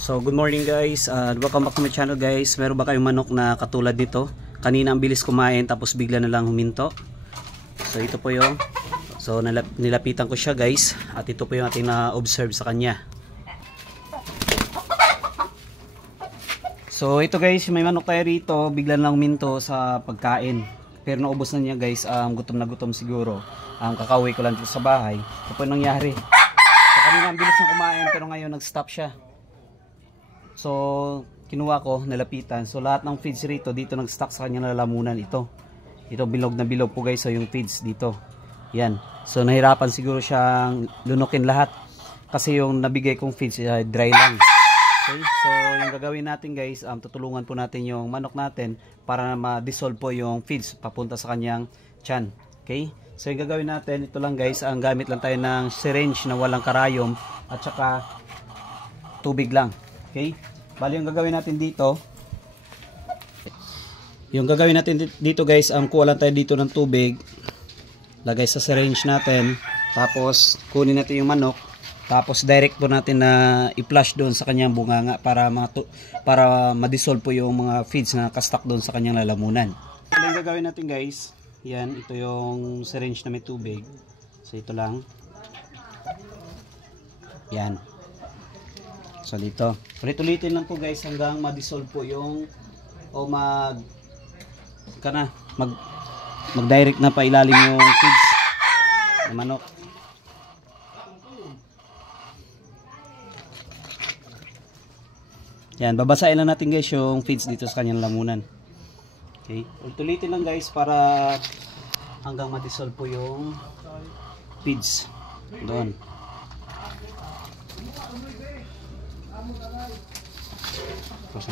So good morning guys, welcome back to my channel guys. Meron ba kayong manok na katulad nito? Kanina ang bilis kumain tapos bigla na lang huminto. So ito po yung nilapitan ko siya guys. At ito po yung ating na-observe sa kanya. So ito guys, may manok tayo rito, bigla na lang huminto sa pagkain. Pero naubos na niya guys, gutom na gutom siguro. Kakauwi ko lang dito sa bahay. Ito po yung nangyari. So kanina ang bilis na kumain pero ngayon nag-stop siya. So, kinuha ko, nalapitan. So, lahat ng feeds rito, dito nag-stock sa kanya na lalamunan ito. Ito, bilog na bilog po guys. So, yung feeds dito. Yan. So, nahirapan siguro siyang lunukin lahat. Kasi yung nabigay kong feeds, dry lang. Okay? So, yung gagawin natin guys, tutulungan po natin yung manok natin para ma-dissolve po yung feeds papunta sa kanyang tiyan. Okay? So, yung gagawin natin, ito lang guys, ang gamit lang tayo ng syringe na walang karayom at saka tubig lang. Okay? Bali yung gagawin natin dito. Yung gagawin natin dito guys, kuha lang tayo dito ng tubig. Lagay sa syringe natin. Tapos kunin natin yung manok. Tapos direct po natin na i-flush doon sa kanyang bunganga para ma-dissolve po yung mga feeds na kastock doon sa kanyang lalamunan. Yung gagawin natin guys, yan, ito yung syringe na may tubig. So ito lang. Yan. So dito, ulit-ulitin lang po guys hanggang ma-dissolve po yung mag-direct na pa ilalim yung feeds ng manok. Yan, babasahin lang natin guys yung feeds dito sa kanyang lamunan. Okay, ulit-ulitin lang guys para hanggang ma-dissolve po yung feeds doon. Terus